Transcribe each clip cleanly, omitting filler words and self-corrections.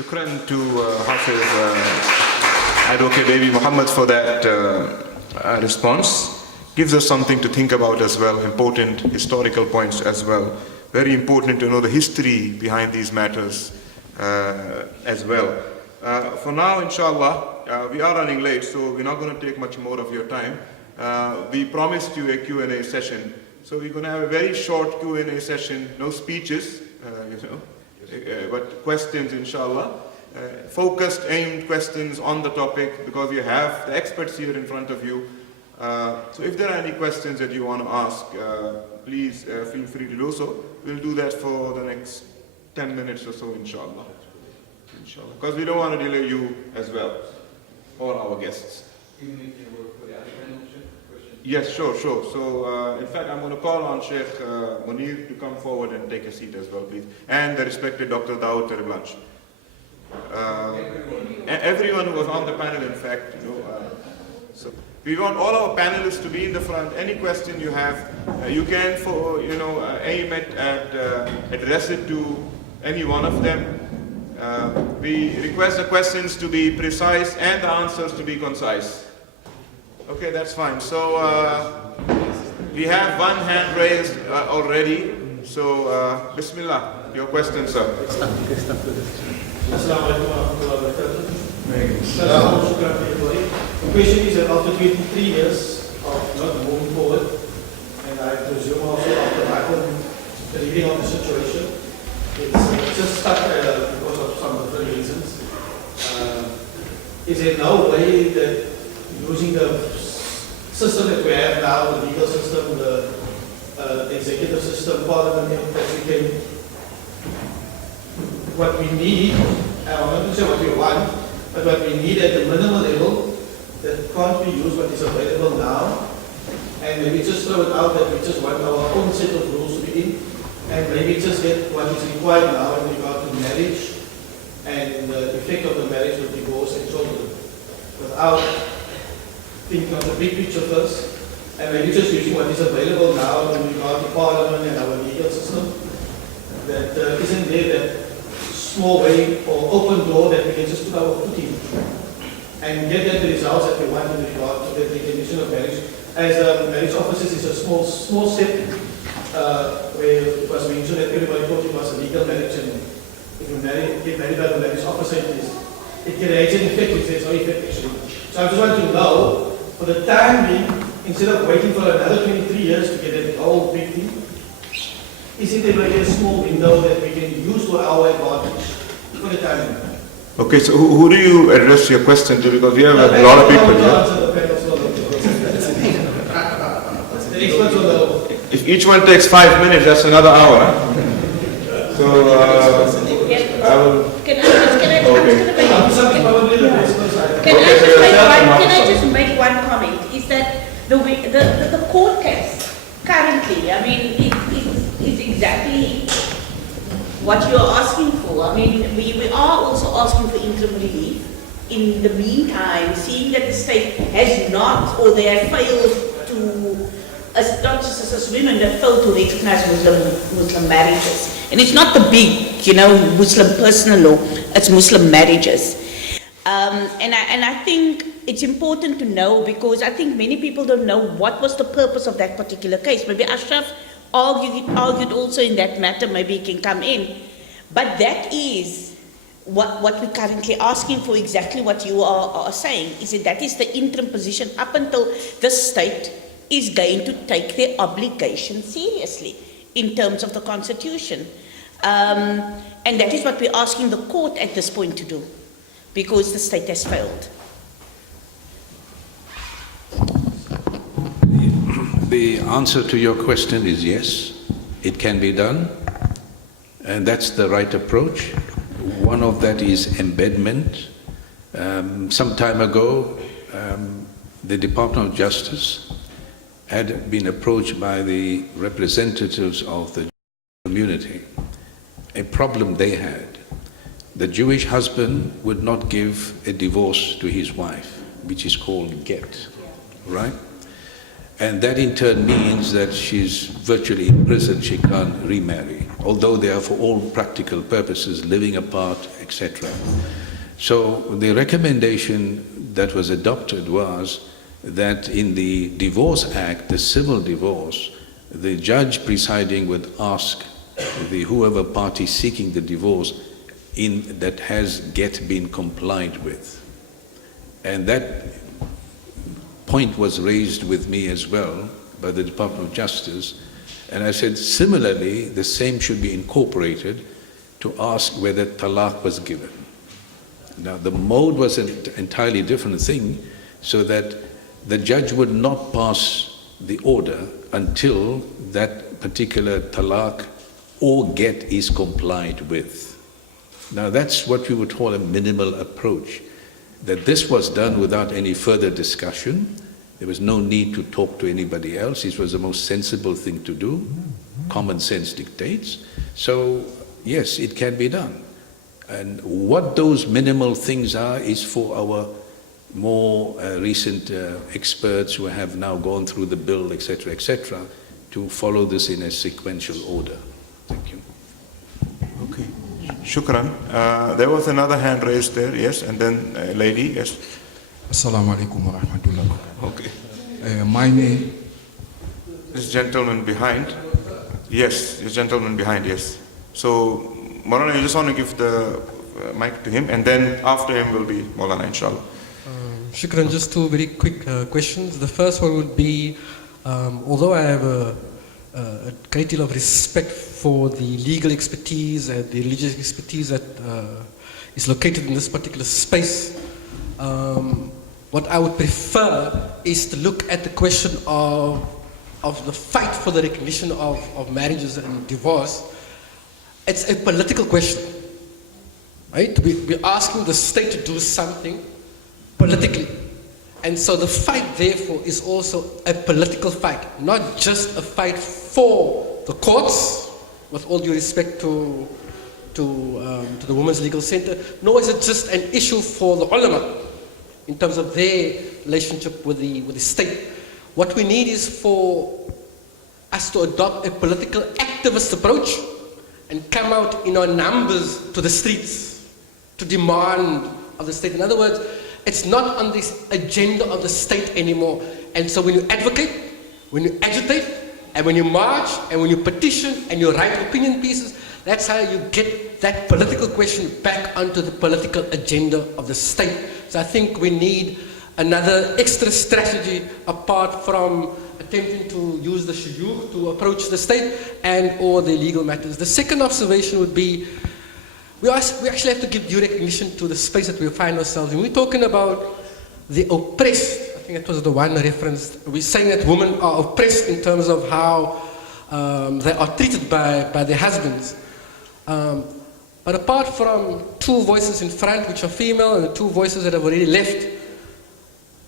Shukran to Hafiz Advocate Baby Muhammad for that response. Gives us something to think about as well, important historical points as well. Very important to know the history behind these matters as well. For now, inshallah, we are running late, so we're not going to take much more of your time. We promised you a Q&A session, so we're going to have a very short Q&A session, no speeches, but questions, inshallah. Focused, aimed questions on the topic, because you have the experts here in front of you. So if there are any questions that you want to ask, please feel free to do so. We'll do that for the next 10 minutes or so, inshallah. Inshallah. Because we don't want to delay you as well, or our guests. Yes, sure. So, in fact, I'm going to call on Sheikh Munir to come forward and take a seat as well, please. And the respected Dr. Dawood Terblanche. Everyone who was on the panel, in fact, so we want all our panelists to be in the front. Any question you have, you can, aim it at, address it to any one of them. We request the questions to be precise and the answers to be concise. Okay, that's fine. So we have one hand raised already. So Bismillah, your question, sir. Assalamu alaikum wa rahmatullahi wa barakatuh. The question is that after 23 years of not moving forward, and I presume also after my own reading of the situation, it's just stuck because of some different reasons. Is there no way that using the system that we have now, the legal system, the executive system, parliament, that we can, what we need, I'm not going to say what we want, but what we need at the minimal level that can't be used, what is available now, and maybe just throw it out that we just want our own set of rules to be in, and maybe just get what is required now in regard to marriage and the effect of the marriage with divorce and children, without thinking of the big picture first, and maybe just using what is available now in regard to parliament and our legal system that isn't there, that small way or open door that we can just put our foot in and get the results that we want in regard to the recognition of marriage. As marriage officers is a small step where it was mentioned that everybody thought it was a legal marriage, and if you get married by the marriage officer, it creates an effect which there's no effect actually. So I just want to know, for the time being, instead of waiting for another 23 years to get a whole big thing, isn't there like a small window that we can use to our advantage for the time being? Okay, so who do you address your question to? Because we have a lot of people here. If each one takes 5 minutes, that's another hour. Huh? So I will. Can I just make one comment? Is that the court case currently, I mean, is exactly what you are asking for. I mean, we are also asking for interim relief. In the meantime, seeing that the state has not, or they have failed to, not just as women, they have failed to recognize Muslim marriages. And it's not the big, Muslim personal law, it's Muslim marriages. And I think it's important to know, because I think many people don't know what was the purpose of that particular case. Maybe Ashraf argued also in that matter, maybe he can come in. But that is what we're currently asking for, exactly what you are saying, is that is the interim position up until the state is going to take their obligation seriously in terms of the constitution. And that is what we're asking the court at this point to do, because the state has failed. The answer to your question is yes, it can be done, and that's the right approach. One of that is embedment. Some time ago, the Department of Justice had been approached by the representatives of the community. A problem they had. The Jewish husband would not give a divorce to his wife, which is called get, right? And that in turn means that she's virtually in prison, she can't remarry. although they are for all practical purposes living apart, etc. So the recommendation that was adopted was that in the Divorce Act, the civil divorce, the judge presiding would ask the whoever party seeking the divorce that has been complied with. And that point was raised with me as well by the Department of Justice, and I said similarly the same should be incorporated to ask whether talaq was given. Now the mode was an entirely different thing, so that the judge would not pass the order until that particular talaq or get is complied with. Now that's what we would call a minimal approach, that this was done without any further discussion. There was no need to talk to anybody else. It was the most sensible thing to do. Common sense dictates. So yes, it can be done. And what those minimal things are is for our more recent experts who have now gone through the bill, etc., etc., to follow this in a sequential order. Thank you. Okay. Shukran. There was another hand raised there, yes, and then a lady, yes. Assalamu alaikum wa rahmatullah. Okay. My name. This gentleman behind. Yes, this gentleman behind, yes. So, Maulana, you just want to give the mic to him, and then after him will be Maulana, inshallah. Shukran, just two very quick questions. The first one would be, although I have a great deal of respect for the legal expertise and the religious expertise that is located in this particular space, what I would prefer is to look at the question of the fight for the recognition of marriages and divorce. It's a political question, right? We're asking the state to do something politically. And so the fight, therefore, is also a political fight, not just a fight for the courts, with all due respect to the Women's Legal Center, nor is it just an issue for the ulama in terms of their relationship with the state. What we need is for us to adopt a political activist approach and come out in our numbers to the streets to demand of the state. In other words, it's not on this agenda of the state anymore. And so when you advocate, when you agitate, and when you march, and when you petition, and you write opinion pieces, that's how you get that political question back onto the political agenda of the state. So I think we need another extra strategy apart from attempting to use the shuyukh to approach the state and or the legal matters. The second observation would be, we actually have to give due recognition to the space that we find ourselves in. We're talking about the oppressed. I think that was the one reference. We're saying that women are oppressed in terms of how they are treated by their husbands. But apart from two voices in front, which are female, and the two voices that have already left,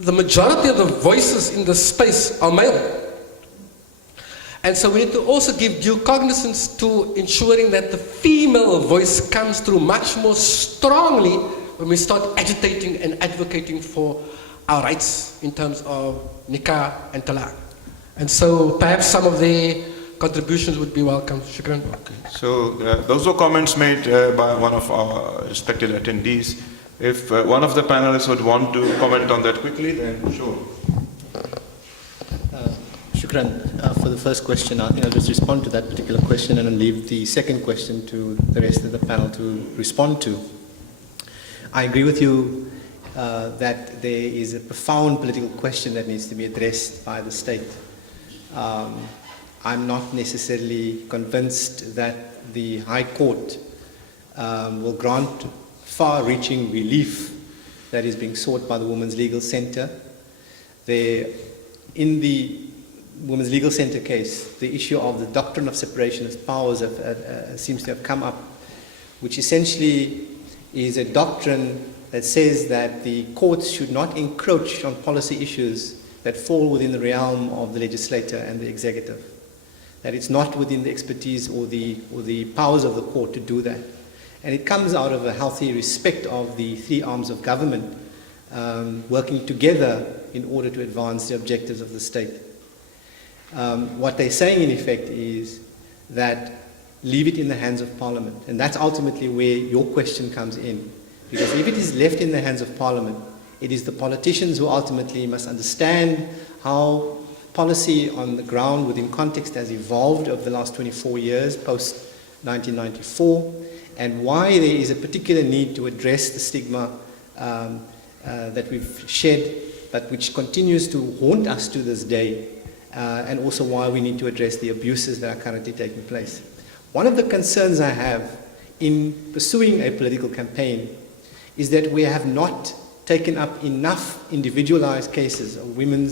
the majority of the voices in the space are male. And so we need to also give due cognizance to ensuring that the female voice comes through much more strongly when we start agitating and advocating for our rights in terms of nikah and talaq. And so perhaps some of their contributions would be welcome. Shukran. Okay. So those were comments made by one of our respected attendees. If one of the panelists would want to comment on that quickly, then sure. Shukran. For the first question, I think I'll just respond to that particular question and then leave the second question to the rest of the panel to respond to. I agree with you that there is a profound political question that needs to be addressed by the state. I'm not necessarily convinced that the High Court will grant far-reaching relief that is being sought by the Women's Legal Center. In the Women's Legal Center case, the issue of the doctrine of separation of powers seems to have come up, which essentially is a doctrine that says that the courts should not encroach on policy issues that fall within the realm of the legislator and the executive. That it's not within the expertise or the powers of the court to do that. And it comes out of a healthy respect of the three arms of government working together in order to advance the objectives of the state. What they're saying in effect is that leave it in the hands of Parliament. And that's ultimately where your question comes in. Because if it is left in the hands of Parliament, it is the politicians who ultimately must understand how policy on the ground within context has evolved over the last 24 years, post 1994, and why there is a particular need to address the stigma that we've shed, but which continues to haunt us to this day, and also why we need to address the abuses that are currently taking place. One of the concerns I have in pursuing a political campaign is that we have not taken up enough individualized cases of women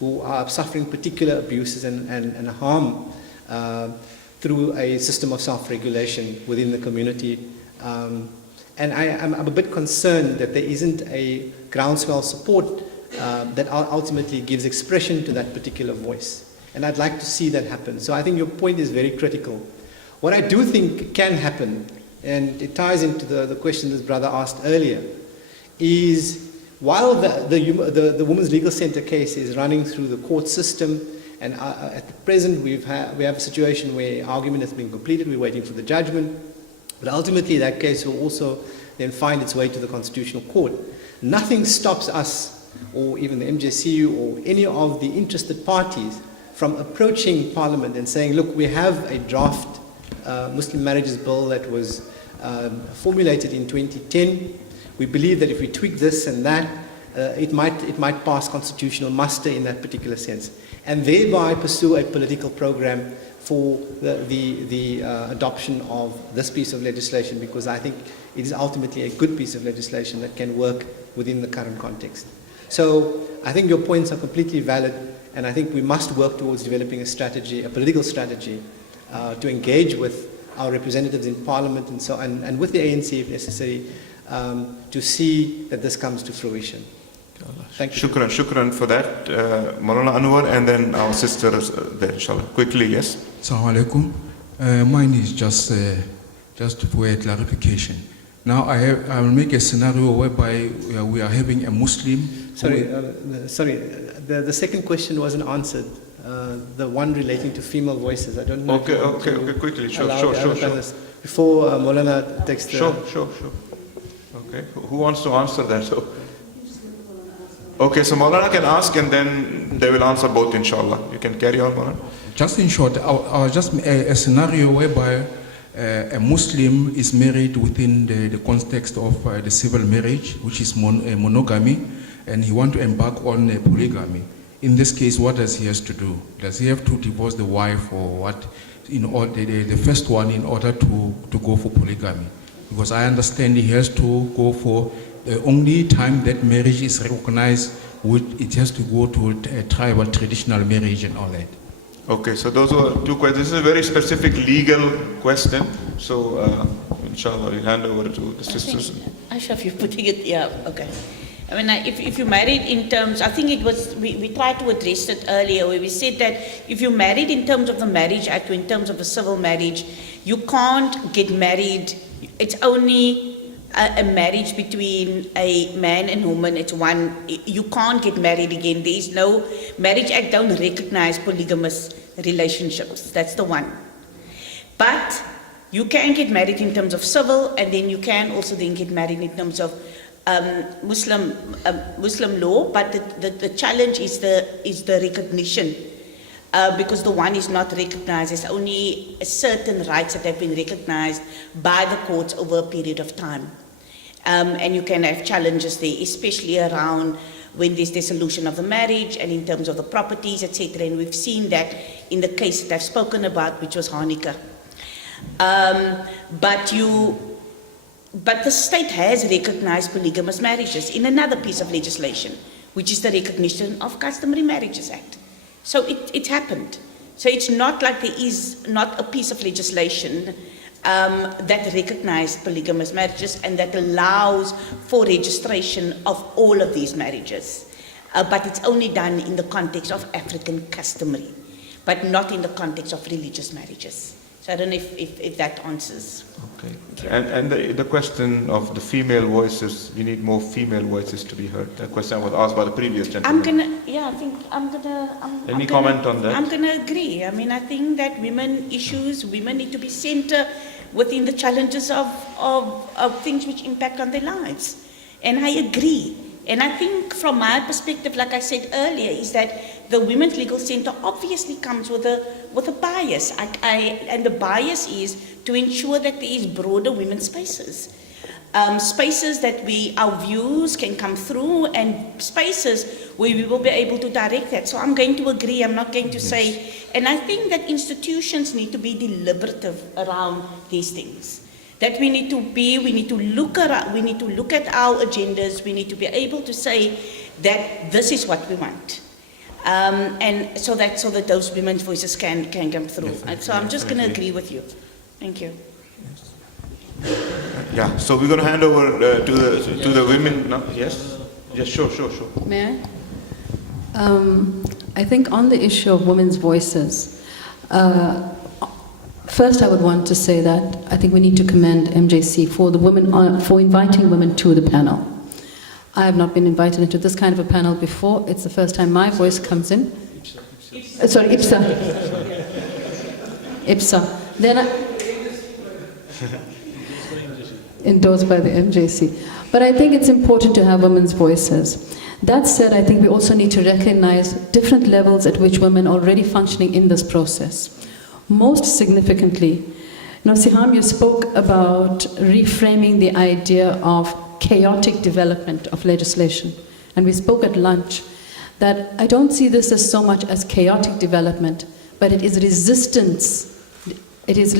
who are suffering particular abuses and harm through a system of self-regulation within the community. And I'm a bit concerned that there isn't a groundswell support that ultimately gives expression to that particular voice. And I'd like to see that happen. So I think your point is very critical. What I do think can happen, and it ties into the question this brother asked earlier, is while the Women's Legal Center case is running through the court system, and at the present we have a situation where argument has been completed, we're waiting for the judgment, but ultimately that case will also then find its way to the Constitutional Court. Nothing stops us, or even the MJCU, or any of the interested parties, from approaching Parliament and saying, look, we have a draft Muslim marriages bill that was formulated in 2010. We believe that if we tweak this and that, it might pass constitutional muster in that particular sense, and thereby pursue a political program for the adoption of this piece of legislation, because I think it is ultimately a good piece of legislation that can work within the current context. So I think your points are completely valid, and I think we must work towards developing a strategy, a political strategy, to engage with our representatives in Parliament and with the ANC if necessary, to see that this comes to fruition. Thank you. Shukran for that. Maulana Anwar, and then our sisters there, inshallah. Quickly, yes. Assalamu alaikum. Mine is just for a clarification. Now I will make a scenario whereby we are having a Muslim. Sorry, the second question wasn't answered. The one relating to female voices. I don't know. Okay, quickly. Sure. Before Maulana takes the... Sure. Okay, who wants to answer that? Okay, so Maulana can ask and then they will answer both, inshallah. You can carry on, Maulana. Just in short, just a scenario whereby a Muslim is married within the context of the civil marriage, which is monogamy, and he wants to embark on polygamy. In this case, what does he have to do? Does he have to divorce the wife or what? The first one in order to go for polygamy? Because I understand he has to go for the only time that marriage is recognized, it has to go to a tribal traditional marriage and all that. Okay, so those were two questions. This is a very specific legal question. So, inshallah, we'll hand over to the sisters. Ashraf, you're putting it, yeah, okay. I mean, if you're married in terms, I think it was, we tried to address it earlier, where we said that if you're married in terms of the Marriage Act or in terms of a civil marriage, you can't get married. It's only a marriage between a man and woman. It's one. You can't get married again. There is no Marriage Act don't recognize polygamous relationships. That's the one. But you can get married in terms of civil, and then you can also then get married in terms of Muslim law. But the challenge is the recognition. Because the one is not recognized. There's only certain rights that have been recognized by the courts over a period of time. And you can have challenges there, especially around when there's dissolution of the marriage and in terms of the properties, etc. And we've seen that in the case that I've spoken about, which was Hanukkah. But the state has recognized polygamous marriages in another piece of legislation, which is the Recognition of Customary Marriages Act. So it happened. So it's not like there is not a piece of legislation that recognizes polygamous marriages and that allows for registration of all of these marriages. But it's only done in the context of African customary, but not in the context of religious marriages. So I don't know if that answers. Okay. And the question of the female voices, we need more female voices to be heard. The question was asked by the previous gentleman. Any comment on that? I'm gonna agree. I mean, I think that women need to be center within the challenges of things which impact on their lives. And I agree. And I think from my perspective, like I said earlier, is that the Women's Legal Center obviously comes with a bias. And the bias is to ensure that there is broader women's spaces. Spaces that our views can come through, and spaces where we will be able to direct that. So I'm going to agree, I'm not going to say, and I think that institutions need to be deliberative around these things. That we need to look at our agendas, we need to be able to say that this is what we want. And so that those women's voices can come through. So I'm just going to agree with you. Thank you. Yeah, so we're going to hand over to the women now. Yes? Yes, sure. May I? I think on the issue of women's voices, first I would want to say that I think we need to commend MJC for inviting women to the panel. I have not been invited into this kind of a panel before. It's the first time my voice comes in. Sorry, IPSA. IPSA. Then endorsed by the MJC. But I think it's important to have women's voices. That said, I think we also need to recognize different levels at which women are already functioning in this process. Most significantly, Siham, you spoke about reframing the idea of chaotic development of legislation. And we spoke at lunch that I don't see this as so much as chaotic development, but it is resistance. It is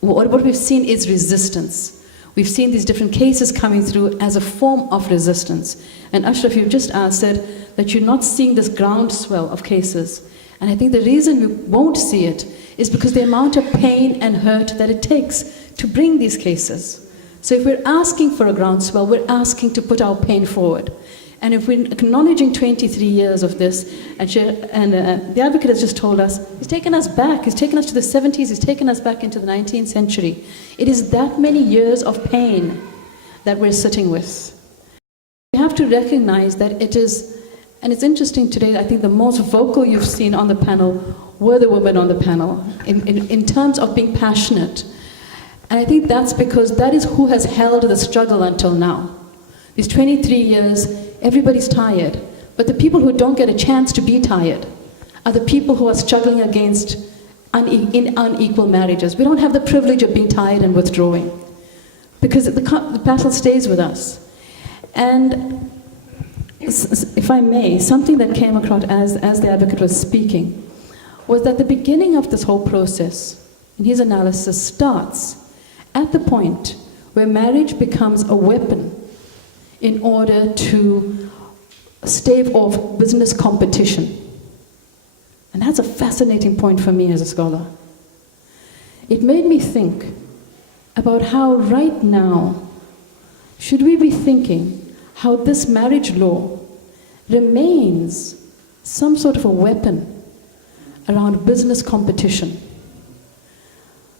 what we've seen is resistance. We've seen these different cases coming through as a form of resistance. And Ashraf, you've just said that you're not seeing this groundswell of cases. And I think the reason we won't see it is because the amount of pain and hurt that it takes to bring these cases. So if we're asking for a groundswell, we're asking to put our pain forward. And if we're acknowledging 23 years of this, and the advocate has just told us, he's taken us back, he's taken us to the 70s, he's taken us back into the 19th century. It is that many years of pain that we're sitting with. We have to recognize that it is, and it's interesting today, I think the most vocal you've seen on the panel were the women on the panel, in terms of being passionate. And I think that's because that is who has held the struggle until now. These 23 years, everybody's tired. But the people who don't get a chance to be tired are the people who are struggling against unequal marriages. We don't have the privilege of being tired and withdrawing, because the battle stays with us. And if I may, something that came across as the advocate was speaking was that the beginning of this whole process, in his analysis, starts at the point where marriage becomes a weapon in order to stave off business competition. And that's a fascinating point for me as a scholar. It made me think about how right now should we be thinking how this marriage law remains some sort of a weapon around business competition.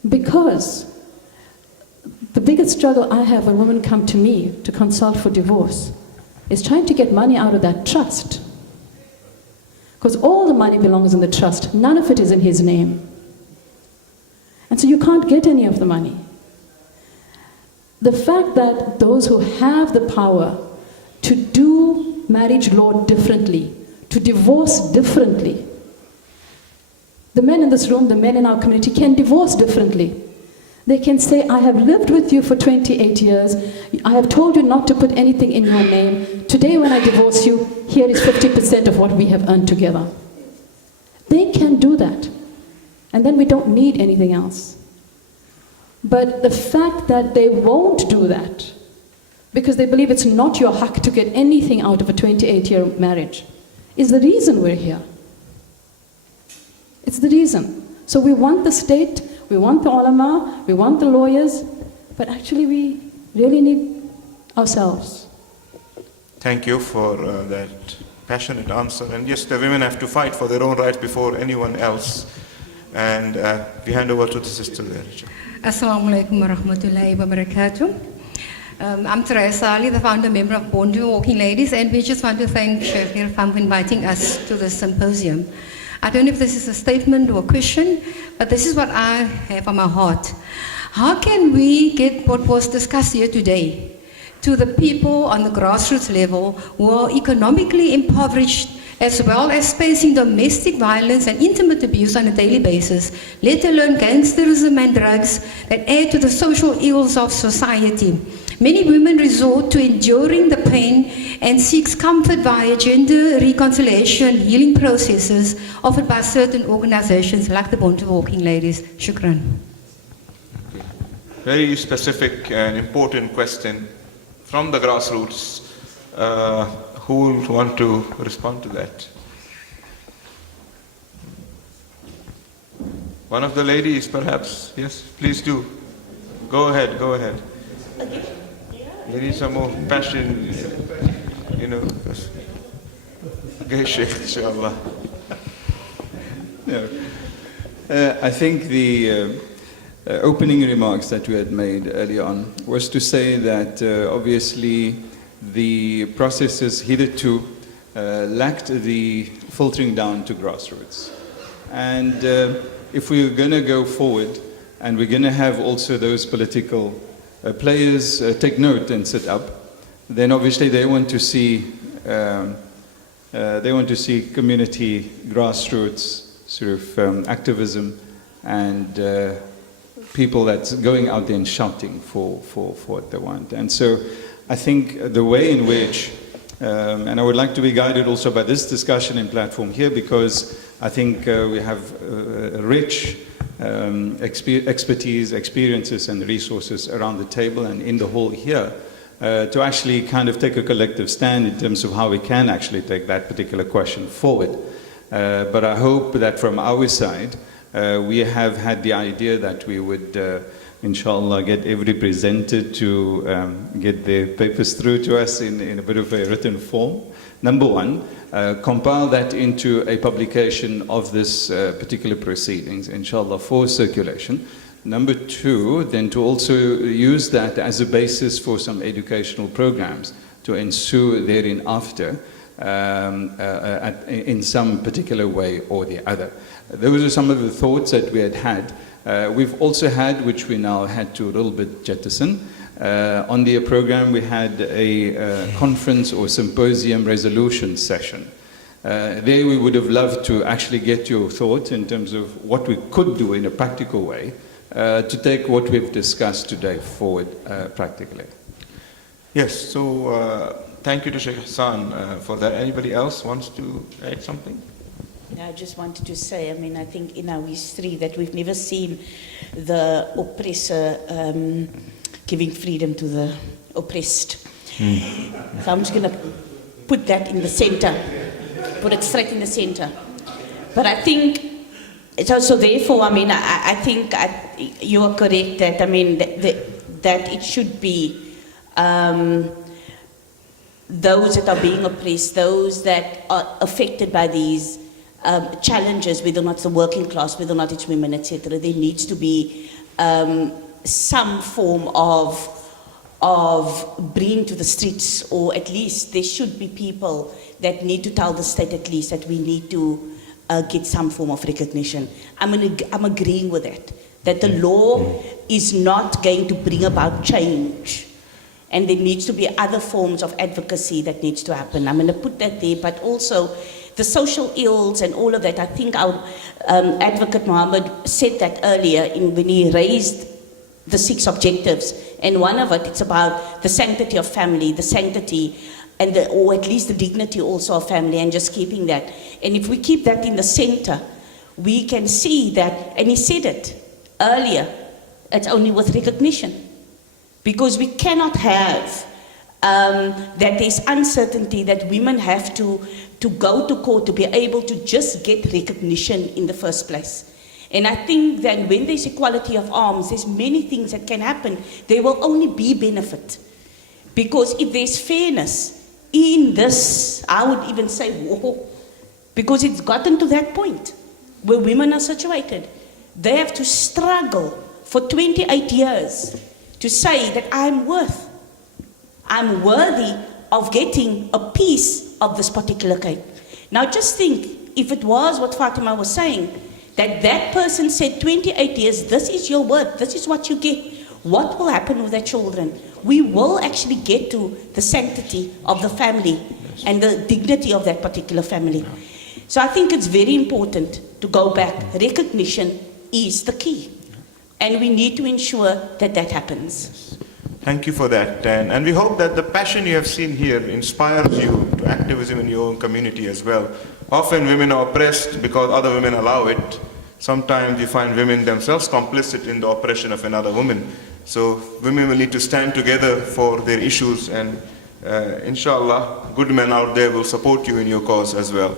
Because the biggest struggle I have when women come to me to consult for divorce is trying to get money out of that trust. Because all the money belongs in the trust, none of it is in his name. And so you can't get any of the money. The fact that those who have the power to do marriage law differently, to divorce differently, the men in this room, the men in our community can divorce differently. They can say, I have lived with you for 28 years. I have told you not to put anything in your name. Today when I divorce you, here is 50% of what we have earned together. They can do that. And then we don't need anything else. But the fact that they won't do that, because they believe it's not your haq to get anything out of a 28-year marriage, is the reason we're here. It's the reason. So we want the state, we want the ulama, we want the lawyers, but actually we really need ourselves. Thank you for that passionate answer. And yes, the women have to fight for their own rights before anyone else. And we hand over to the sister there. Assalamu alaikum wa rahmatullahi wa barakatuh. I'm Teresa Ali, the founder member of Born to Walking Ladies, and we just want to thank Sheikh Irfan for inviting us to this symposium. I don't know if this is a statement or a question, but this is what I have on my heart. How can we get what was discussed here today to the people on the grassroots level who are economically impoverished, as well as facing domestic violence and intimate abuse on a daily basis, let alone gangsterism and drugs that add to the social ills of society? Many women resort to enduring the pain and seeks comfort via gender reconciliation healing processes offered by certain organizations like the Born to Walking Ladies. Shukran. Very specific and important question from the grassroots. Who will want to respond to that? One of the ladies, perhaps? Yes, please do. Go ahead, go ahead. You need some more passion, you know. Okay, Sheikh, inshallah. I think the opening remarks that we had made earlier on was to say that obviously the processes hitherto lacked the filtering down to grassroots. And if we're going to go forward and we're going to have also those political players take note and sit up, then obviously they want to see community grassroots sort of activism and people that's going out there and shouting for what they want. And so I think the way in which, and I would like to be guided also by this discussion and platform here, because I think we have rich expertise, experiences and resources around the table and in the hall here to actually kind of take a collective stand in terms of how we can actually take that particular question forward. But I hope that from our side, we have had the idea that we would, inshallah, get every presenter to get their papers through to us in a bit of a written form. Number one, compile that into a publication of this particular proceedings, inshallah, for circulation. Number two, then to also use that as a basis for some educational programs to ensue therein after in some particular way or the other. Those are some of the thoughts that we had had. We've also had, which we now had to a little bit jettison, on the program we had a conference or symposium resolution session. There we would have loved to actually get your thoughts in terms of what we could do in a practical way to take what we've discussed today forward practically. Yes, so thank you to Sheikh Hassan for that. Anybody else wants to add something? I just wanted to say, I mean, I think in our history that we've never seen the oppressor giving freedom to the oppressed. So I'm just going to put that in the center, put it straight in the center. But I think, so therefore, I mean, I think you are correct that, I mean, that it should be those that are being oppressed, those that are affected by these challenges, whether or not it's the working class, whether or not it's women, etc. There needs to be some form of bringing to the streets, or at least there should be people that need to tell the state at least that we need to get some form of recognition. I'm agreeing with that the law is not going to bring about change. And there needs to be other forms of advocacy that needs to happen. I'm going to put that there, but also the social ills and all of that. I think our advocate Mohammed said that earlier when he raised the 6 objectives. And one of it, it's about the sanctity of family, the sanctity, and or at least the dignity also of family, and just keeping that. And if we keep that in the center, we can see that, and he said it earlier, it's only with recognition. Because we cannot have that there's uncertainty that women have to go to court to be able to just get recognition in the first place. And I think that when there's equality of arms, there's many things that can happen. There will only be benefit. Because if there's fairness in this, I would even say war, because it's gotten to that point where women are situated. They have to struggle for 28 years to say that I'm worthy of getting a piece of this particular cake. Now just think, if it was what Fatima was saying, that person said 28 years, this is your worth, this is what you get, what will happen with their children? We will actually get to the sanctity of the family and the dignity of that particular family. So I think it's very important to go back. Recognition is the key. And we need to ensure that that happens. Thank you for that. And we hope that the passion you have seen here inspires you to activism in your own community as well. Often women are oppressed because other women allow it. Sometimes you find women themselves complicit in the oppression of another woman. So women will need to stand together for their issues, and inshallah, good men out there will support you in your cause as well.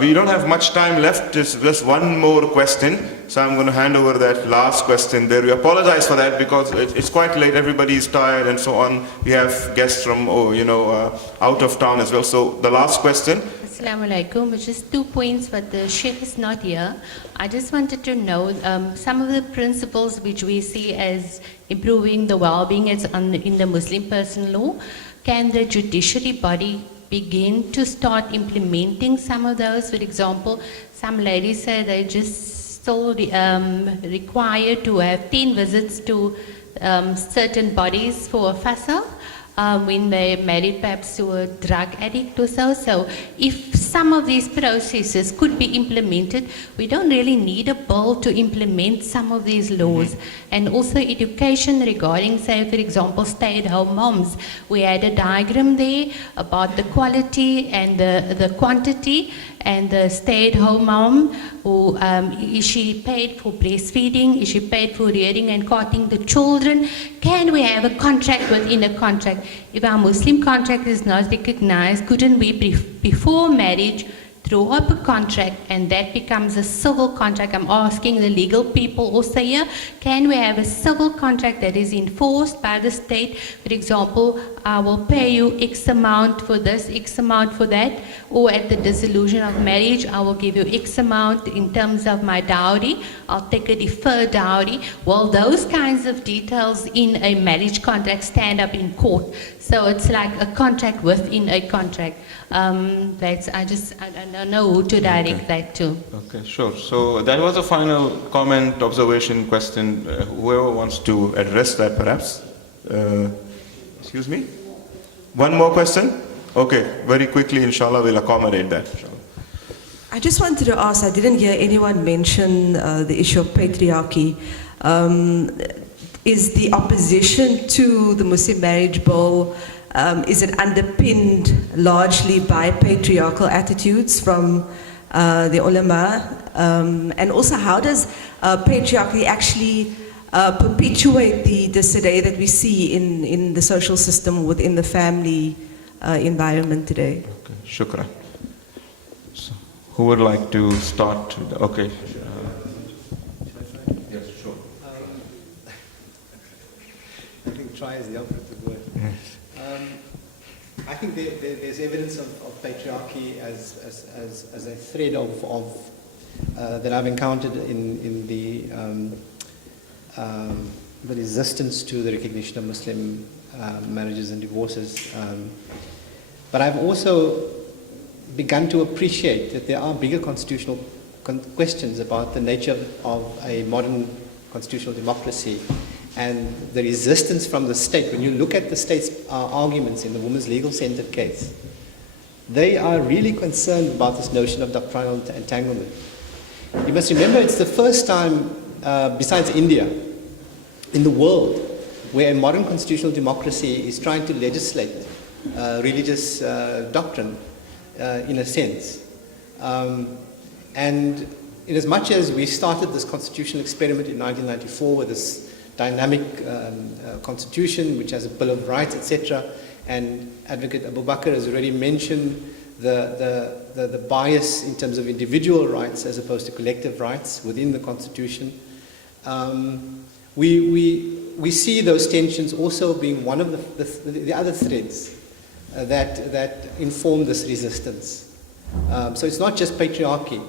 We don't have much time left, just one more question. So I'm going to hand over that last question there. We apologize for that because it's quite late, everybody is tired and so on. We have guests from, out of town as well. So the last question. Assalamu alaikum. Just 2 points, but the Sheikh is not here. I just wanted to know some of the principles which we see as improving the well-being in the Muslim personal law. Can the judiciary body begin to start implementing some of those? For example, some ladies say they just still required to have 10 visits to certain bodies for a fasal when they're married perhaps to a drug addict or so. So if some of these processes could be implemented, we don't really need a bill to implement some of these laws. And also education regarding, say, for example, stay-at-home moms. We had a diagram there about the quality and the quantity, and the stay-at-home mom, who is she paid for breastfeeding? Is she paid for rearing and carting the children? Can we have a contract within a contract? If our Muslim contract is not recognized, couldn't we, before marriage, draw up a contract and that becomes a civil contract? I'm asking the legal people also here, can we have a civil contract that is enforced by the state? For example, I will pay you X amount for this, X amount for that, or at the dissolution of marriage, I will give you X amount in terms of my dowry, I'll take a deferred dowry. Well, those kinds of details in a marriage contract stand up in court. So it's like a contract within a contract. I don't know who to direct that to. Okay, sure. So that was a final comment, observation, question. Whoever wants to address that, perhaps. Excuse me? One more question? Okay, very quickly, inshallah, we'll accommodate that. I just wanted to ask, I didn't hear anyone mention the issue of patriarchy. Is the opposition to the Muslim marriage bill, is it underpinned largely by patriarchal attitudes from the ulama? And also, how does patriarchy actually perpetuate the disarray that we see in the social system within the family environment today? Okay, shukran. So, who would like to start? Okay. Yes, sure. I think try is the operative word. I think there's evidence of patriarchy as a thread of that I've encountered in the resistance to the recognition of Muslim marriages and divorces. But I've also begun to appreciate that there are bigger constitutional questions about the nature of a modern constitutional democracy and the resistance from the state. When you look at the state's arguments in the Women's Legal Center case, they are really concerned about this notion of doctrinal entanglement. You must remember it's the first time, besides India, in the world where a modern constitutional democracy is trying to legislate religious doctrine in a sense. And in as much as we started this constitutional experiment in 1994 with this dynamic constitution which has a Bill of Rights, etc., and Advocate Abu Bakr has already mentioned the bias in terms of individual rights as opposed to collective rights within the constitution. We see those tensions also being one of the other threads that inform this resistance. So it's not just patriarchy.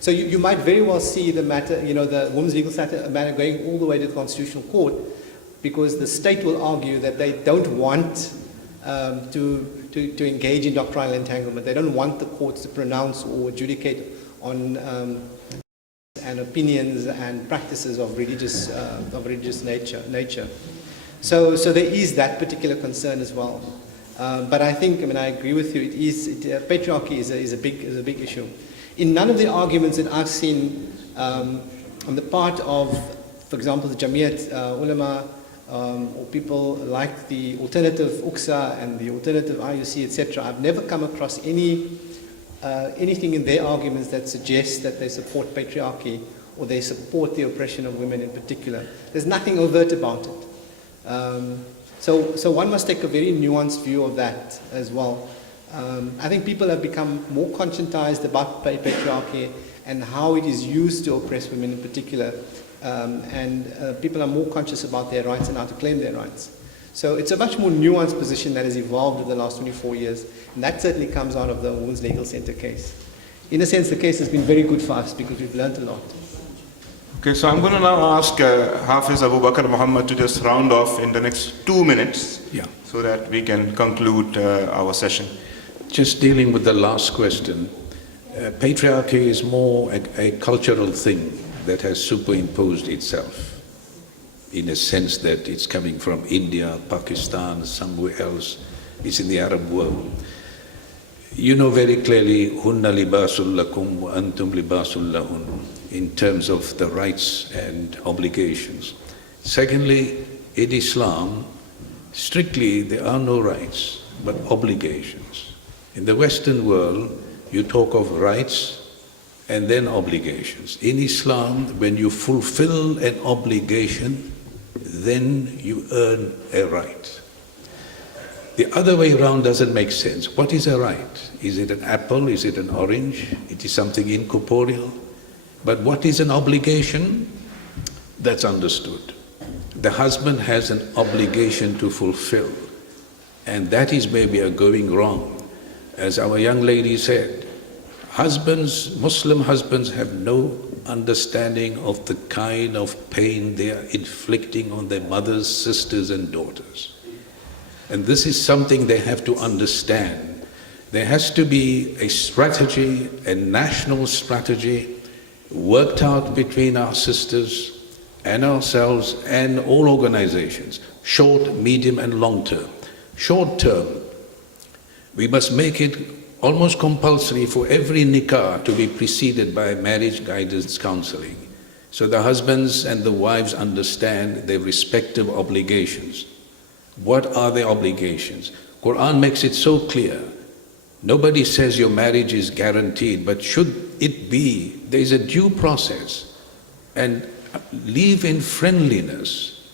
So you might very well see the matter, the women's legal matter going all the way to the Constitutional Court, because the state will argue that they don't want to engage in doctrinal entanglement. They don't want the courts to pronounce or adjudicate on and opinions and practices of religious nature. So there is that particular concern as well. But I agree with you. Patriarchy is a big issue. In none of the arguments that I've seen on the part of, for example, the Jamiat Ulama, or people like the alternative UQSA and the alternative IUC, etc., I've never come across anything in their arguments that suggests that they support patriarchy or they support the oppression of women in particular. There's nothing overt about it. So one must take a very nuanced view of that as well. I think people have become more conscientized about patriarchy and how it is used to oppress women in particular. And people are more conscious about their rights and how to claim their rights. So it's a much more nuanced position that has evolved over the last 24 years. And that certainly comes out of the Women's Legal Center case. In a sense, the case has been very good for us because we've learned a lot. Okay, so I'm going to now ask Hafiz Abu Bakr Muhammad to just round off in the next 2 minutes, so that we can conclude our session. Just dealing with the last question, patriarchy is more a cultural thing that has superimposed itself, in a sense that it's coming from India, Pakistan, somewhere else. It's in the Arab world. You know very clearly, hunna libasul lakum wa antum libasul lahun, in terms of the rights and obligations. Secondly, in Islam, strictly there are no rights, but obligations. In the Western world, you talk of rights and then obligations. In Islam, when you fulfill an obligation, then you earn a right. The other way around doesn't make sense. What is a right? Is it an apple? Is it an orange? It is something incorporeal. But what is an obligation? That's understood. The husband has an obligation to fulfill. And that is where we are going wrong. As our young lady said, Muslim husbands have no understanding of the kind of pain they are inflicting on their mothers, sisters and daughters. And this is something they have to understand. There has to be a strategy, a national strategy, worked out between our sisters and ourselves and all organizations, short, medium and long term. Short term, we must make it almost compulsory for every nikah to be preceded by marriage guidance counseling, so the husbands and the wives understand their respective obligations. What are their obligations? Quran makes it so clear. Nobody says your marriage is guaranteed, but should it be, there is a due process, and live in friendliness,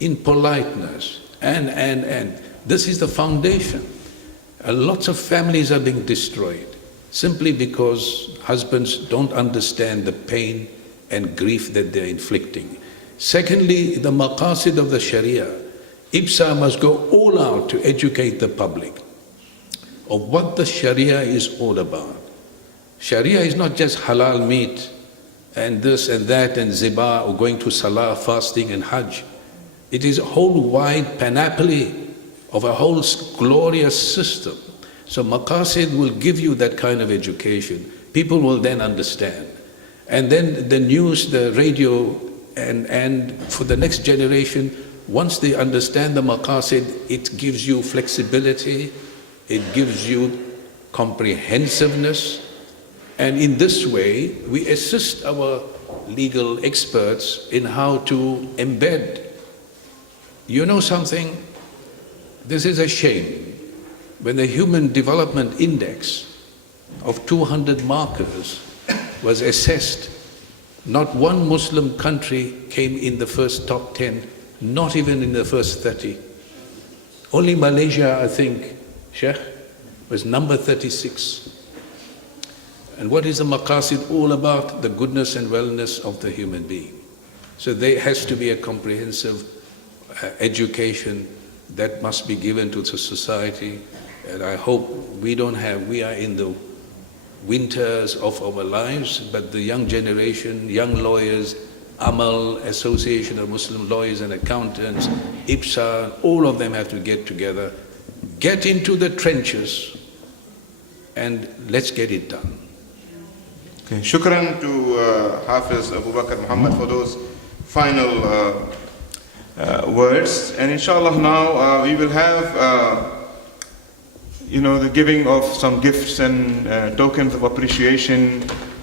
in politeness, and this is the foundation. Lots of families are being destroyed simply because husbands don't understand the pain and grief that they're inflicting. Secondly, the maqasid of the Sharia. IPSA must go all out to educate the public of what the Sharia is all about. Sharia is not just halal meat and this and that and ziba or going to salah, fasting and hajj. It is a whole wide panoply of a whole glorious system. So maqasid will give you that kind of education. People will then understand. And then the news, the radio, and for the next generation, once they understand the maqasid, it gives you flexibility, it gives you comprehensiveness, and in this way, we assist our legal experts in how to embed. You know something? This is a shame. When the Human Development Index of 200 markers was assessed, not one Muslim country came in the first top 10, not even in the first 30. Only Malaysia, I think, Sheikh, was number 36. And what is the maqasid all about? The goodness and wellness of the human being. So there has to be a comprehensive education that must be given to the society. And I hope we are in the winters of our lives, but the young generation, young lawyers, Amal, Association of Muslim Lawyers and Accountants, IPSA, all of them have to get together, get into the trenches, and let's get it done. Okay. Shukran to Hafiz Abu Bakr Muhammad for those final words. And inshallah now we will have the giving of some gifts and tokens of appreciation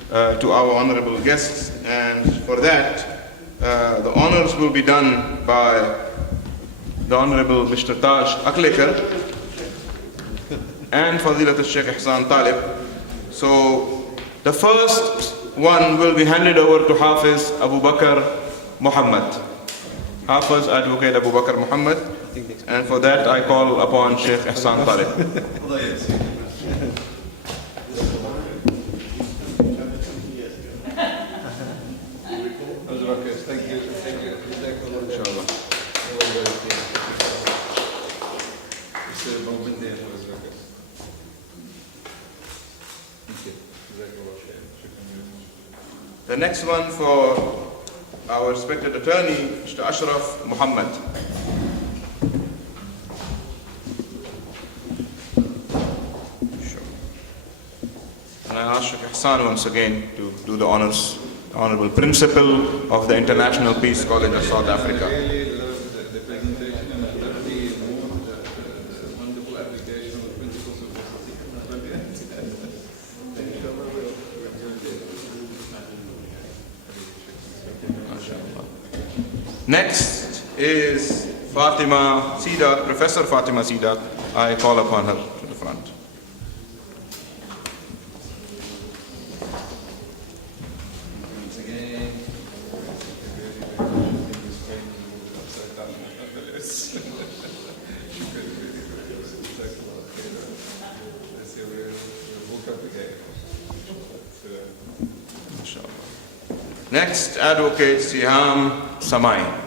to our honorable guests. And for that, the honors will be done by the Honorable Mr. Taj Aklekar and Fadilat al-Sheikh Ihsan Talib. So the first one will be handed over to Hafiz Abu Bakr Muhammad. Hafiz Advocate Abu Bakr Muhammad. And for that I call upon Sheikh Ihsan Talib. The next one for our respected attorney, Mr. Ashraf Muhammad. And I ask Sheikh Ihsan once again to do the honors. Honorable Principal of the International Peace College of South Africa. The presentation and I love the wonderful application of principles of Next is Fatima Sidat, Professor Fatima Sidat. I call upon her to the front. Next, Advocate Siham Samai.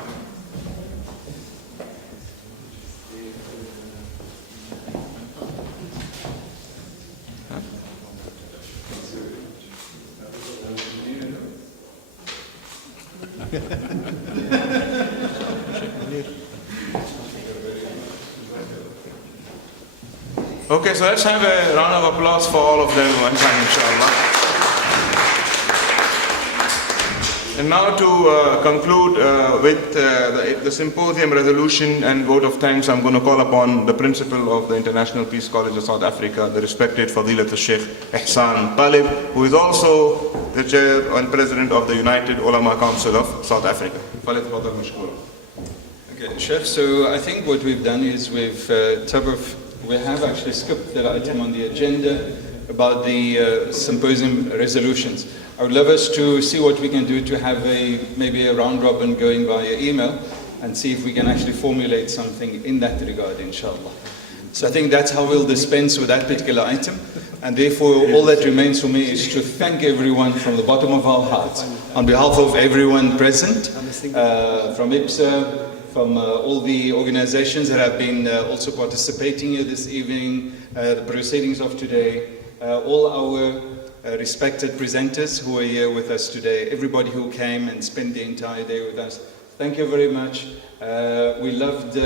Okay, so let's have a round of applause for all of them one time, inshallah. And now to conclude with the symposium resolution and vote of thanks, I'm going to call upon the principal of the International Peace College of South Africa, the respected Fadilat al-Sheikh Ihsan Talib, who is also the chair and president of the United Ulama Council of South Africa. Okay, Chef, so I think what we've done is we have actually skipped that item on the agenda about the symposium resolutions. I would love us to see what we can do to have maybe a round robin going via email and see if we can actually formulate something in that regard, inshallah. So I think that's how we'll dispense with that particular item. And therefore, all that remains for me is to thank everyone from the bottom of our hearts, on behalf of everyone present, from IPSA, from all the organizations that have been also participating here this evening, the proceedings of today, all our respected presenters who are here with us today, everybody who came and spent the entire day with us. Thank you very much. We loved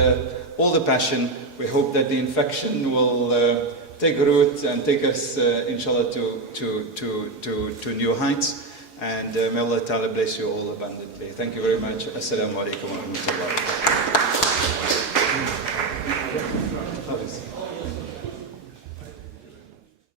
all the passion. We hope that the infection will take root and take us, inshallah, to new heights. And may Allah Ta'ala bless you all abundantly. Thank you very much. Assalamu alaikum wa rahmatullahi wa barakatuh.